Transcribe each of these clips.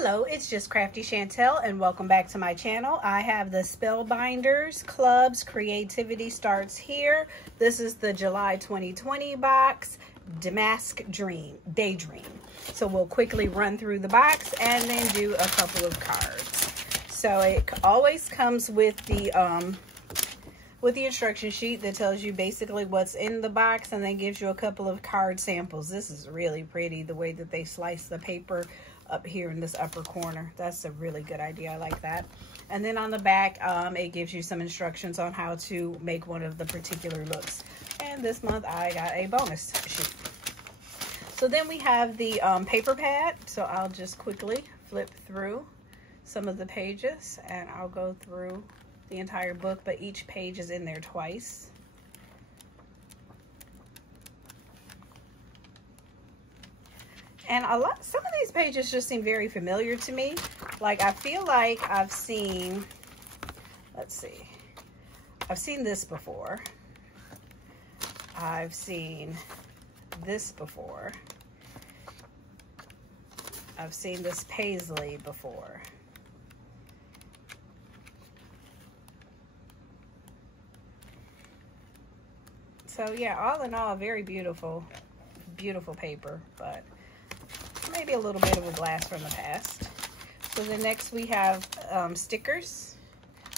Hello, it's just Crafty Chantel and welcome back to my channel. I have the Spellbinders Clubs Creativity Starts Here. This is the July 2020 box, Damask Daydream. So we'll quickly run through the box and then do a couple of cards. So it always comes with the instruction sheet that tells you basically what's in the box and then gives you a couple of card samples. This is really pretty, the way that they slice the paper up here in this upper corner. That's a really good idea. I like that. And then on the back, it gives you some instructions on how to make one of the particular looks. And this month I got a bonus sheet. So then we have the paper pad. So I'll just quickly flip through some of the pages and I'll go through the entire book, but each page is in there twice. And some of these pages just seem very familiar to me. Like I feel like I've seen, let's see, I've seen this before. I've seen this before. I've seen this paisley before. So yeah, all in all, very beautiful, beautiful paper, but maybe a little bit of a blast from the past. So then next we have stickers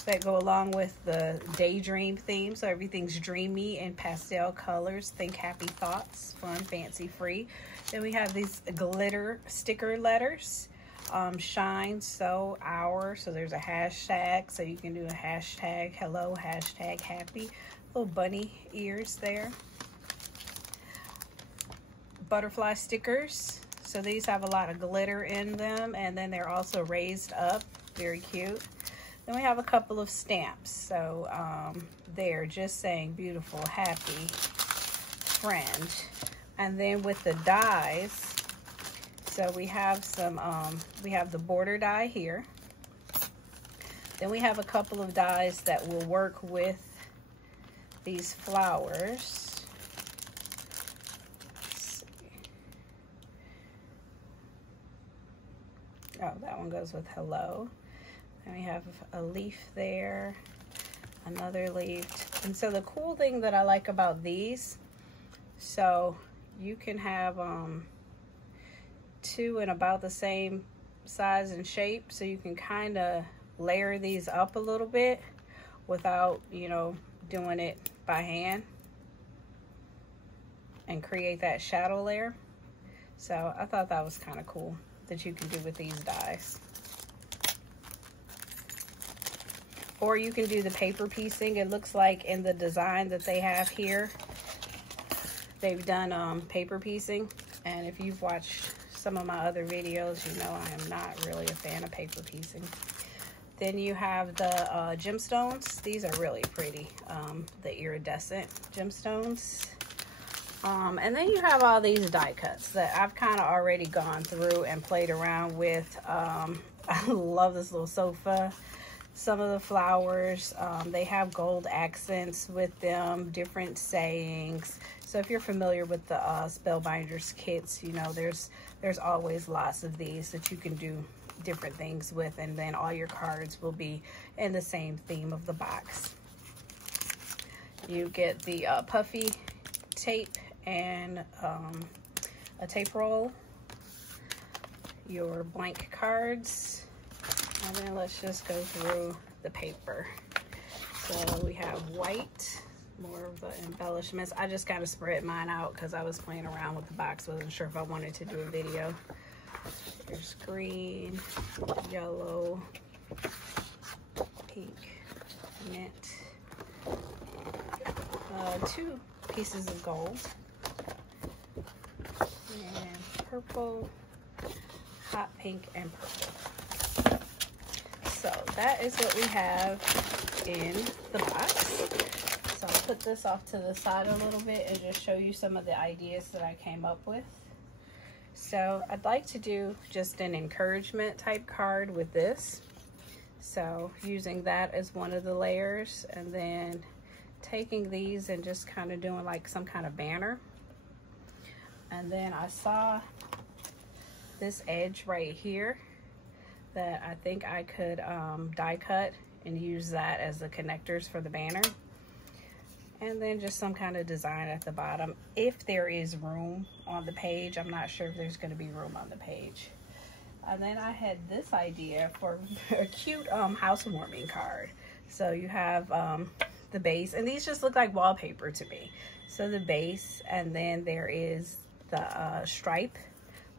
that go along with the daydream theme. So everything's dreamy and pastel colors. Think happy thoughts, fun, fancy free. Then we have these glitter sticker letters. Shine, so, our. So there's a hashtag. So you can do a hashtag hello, hashtag happy. Little bunny ears there. Butterfly stickers. So these have a lot of glitter in them, and then they're also raised up. Very cute. Then we have a couple of stamps. So they're just saying beautiful, happy, friend. And then with the dies, so we have some, we have the border die here. Then we have a couple of dies that will work with these flowers. Oh, that one goes with hello. And we have a leaf there, another leaf. And so the cool thing that I like about these, so you can have two in about the same size and shape. So you can kind of layer these up a little bit without, you know, doing it by hand and create that shadow layer. So I thought that was kind of cool that you can do with these dies. Or you can do the paper piecing. It looks like in the design that they have here, they've done paper piecing. And if you've watched some of my other videos, you know I am not really a fan of paper piecing. Then you have the gemstones. These are really pretty, the iridescent gemstones. And then you have all these die cuts that I've kind of already gone through and played around with. I love this little sofa. Some of the flowers, they have gold accents with them, different sayings. So if you're familiar with the Spellbinders kits, you know, there's always lots of these that you can do different things with, and then all your cards will be in the same theme of the box. You get the puffy tape and a tape roll, your blank cards, and then let's just go through the paper. So we have white, more of the embellishments. I just kind of spread mine out because I was playing around with the box, wasn't sure if I wanted to do a video. There's green, yellow, pink, mint, two pieces of gold, and purple, hot pink, and purple. So that is what we have in the box. So I'll put this off to the side a little bit and just show you some of the ideas that I came up with. So I'd like to do just an encouragement type card with this. So using that as one of the layers, and then taking these and just kind of doing like some kind of banner. And then I saw this edge right here that I think I could die cut and use that as the connectors for the banner. And then just some kind of design at the bottom, if there is room on the page. I'm not sure if there's going to be room on the page. And then I had this idea for a cute housewarming card. So you have the base, and these just look like wallpaper to me. So the base, and then there is the stripe.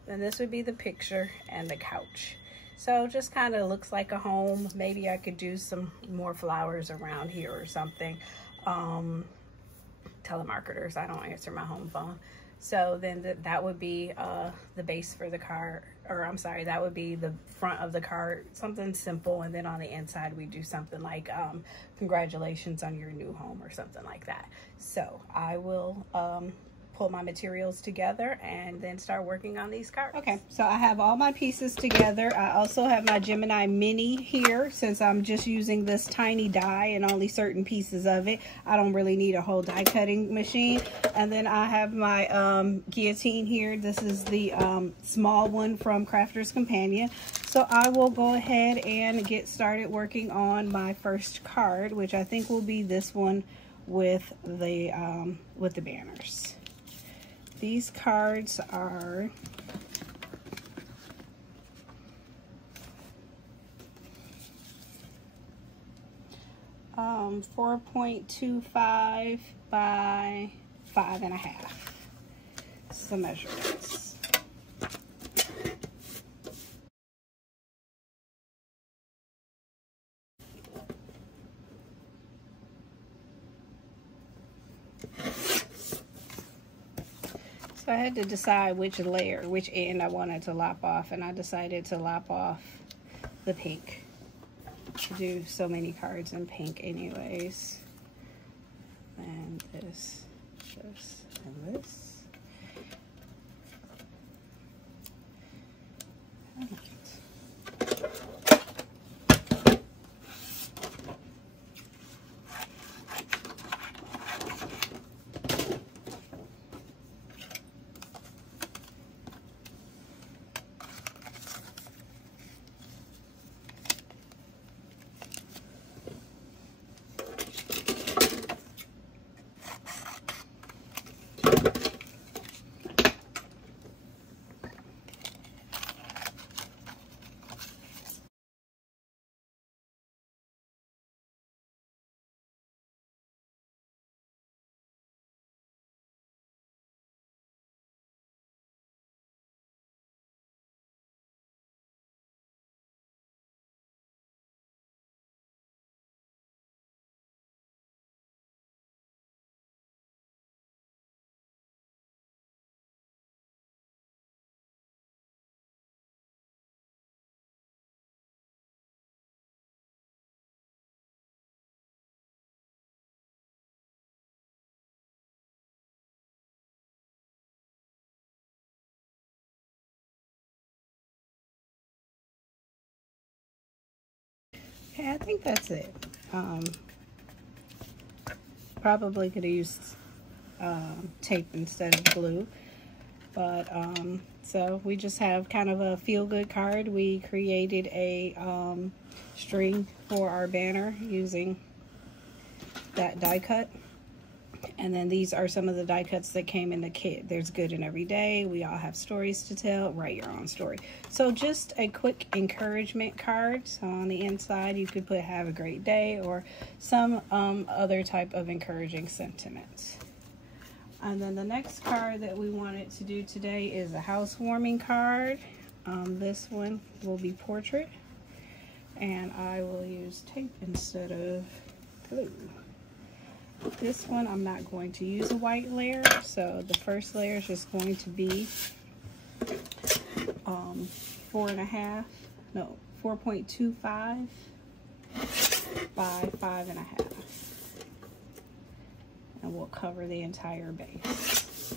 Then this would be the picture and the couch. So just kind of looks like a home. Maybe I could do some more flowers around here or something. Telemarketers, I don't answer my home phone. So then that would be the base for the card, or I'm sorry, that would be the front of the card, something simple. And then on the inside, we do something like congratulations on your new home or something like that. So I will pull my materials together and then start working on these cards. Okay, so I have all my pieces together. I also have my Gemini Mini here, since I'm just using this tiny die and only certain pieces of it. I don't really need a whole die cutting machine. And then I have my guillotine here. This is the small one from Crafter's Companion. So I will go ahead and get started working on my first card, which I think will be this one with the banners. These cards are 4.25 by 5.5. It's the measurements. So I had to decide which end I wanted to lop off, and I decided to lop off the pink. To do so many cards in pink anyways. And this, and this. Okay, I think that's it. Probably could have used tape instead of glue. But, so we just have kind of a feel-good card. We created a string for our banner using that die cut. And then these are some of the die cuts that came in the kit. There's good in every day. We all have stories to tell. Write your own story. So just a quick encouragement card. So on the inside, you could put have a great day or some other type of encouraging sentiments. And then the next card that we wanted to do today is a housewarming card. This one will be portrait. And I will use tape instead of glue. This one, I'm not going to use a white layer, so the first layer is just going to be 4.25 by 5.5, and we'll cover the entire base.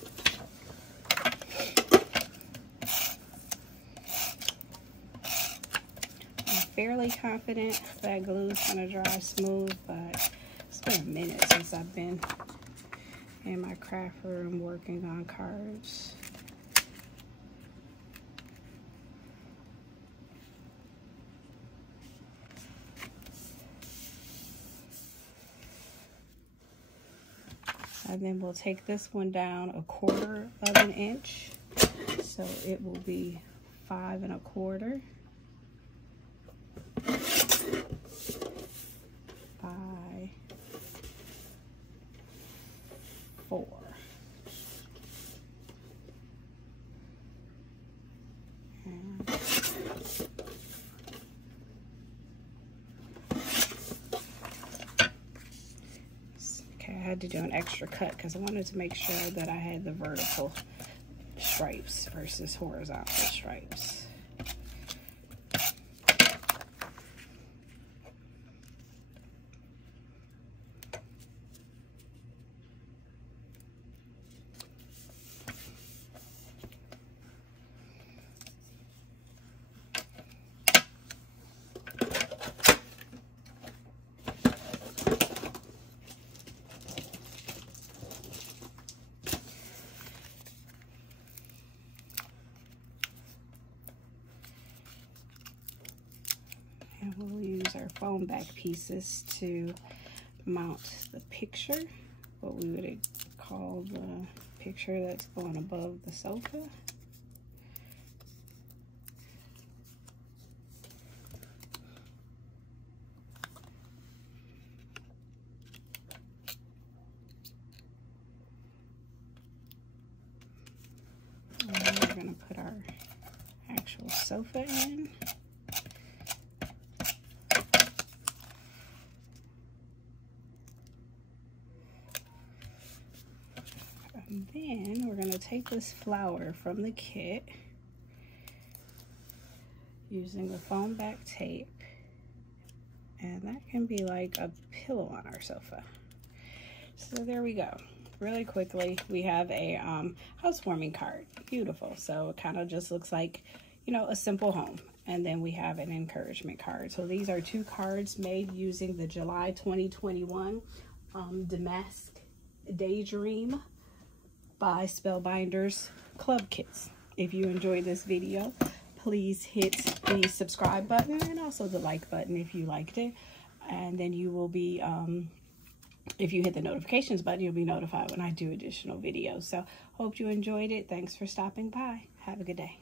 I'm fairly confident that glue is going to dry smooth, but it's been a minute since I've been in my craft room working on cards. And then we'll take this one down 1/4 of an inch. So it will be 5 1/4 by 4. Okay, I had to do an extra cut because I wanted to make sure that I had the vertical stripes versus horizontal stripes. And we'll use our foam back pieces to mount the picture, what we would call the picture that's going above the sofa. And we're going to put our actual sofa in. And then we're going to take this flower from the kit using the foam back tape, and that can be like a pillow on our sofa. So there we go. Really quickly, we have a housewarming card. Beautiful. So it kind of just looks like, you know, a simple home. And then we have an encouragement card. So these are 2 cards made using the July 2021 Damask Daydream by Spellbinders club kits. If you enjoyed this video, please hit the subscribe button and also the like button if you liked it. And then you will be, if you hit the notifications button, you'll be notified when I do additional videos. So hope you enjoyed it. Thanks for stopping by. Have a good day.